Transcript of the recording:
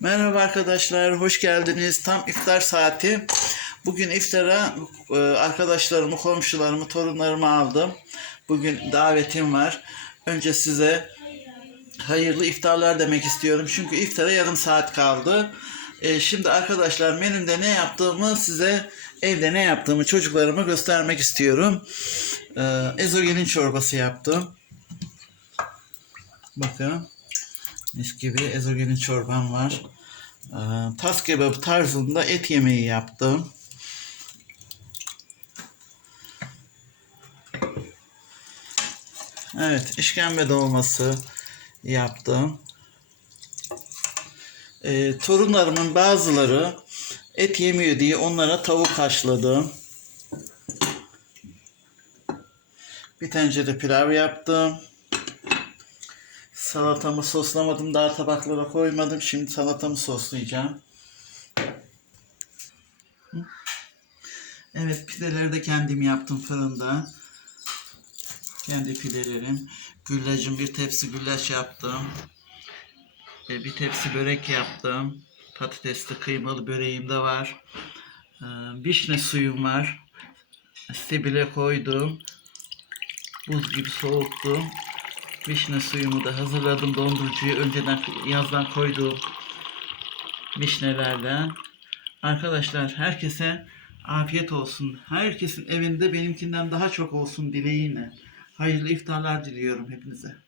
Merhaba arkadaşlar, hoş geldiniz. Tam iftar saati. Bugün iftara e, arkadaşlarımı, komşularımı, torunlarımı aldım. Bugün davetim var. Önce size hayırlı iftarlar demek istiyorum. Çünkü iftara yarım saat kaldı. E, şimdi arkadaşlar menümde ne yaptığımı size evde ne yaptığımı çocuklarıma göstermek istiyorum. E, ezogelin çorbası yaptım. Bakın. Mis gibi ezogelin çorbam var. Ee, tas kebabı tarzında et yemeği yaptım. Evet, işkembe dolması yaptım. Ee, torunlarımın bazıları et yemiyor diye onlara tavuk haşladım. Bir tencere pilav yaptım. Salatamı soslamadım. Daha tabaklara koymadım. Şimdi salatamı soslayacağım. Evet pideleri de kendim yaptım fırında. Kendi pidelerim. Güllacım bir tepsi güllaç yaptım. Ve bir tepsi börek yaptım. Patatesli kıymalı böreğim de var. Ee, vişne suyum var. Sibile koydum. Buz gibi soğuttum. Vişne suyumu da hazırladım dondurucuya önceden yazdan koyduğum vişnelerden. Arkadaşlar herkese afiyet olsun. Herkesin evinde benimkinden daha çok olsun dileğiyle. Hayırlı iftarlar diliyorum hepinize.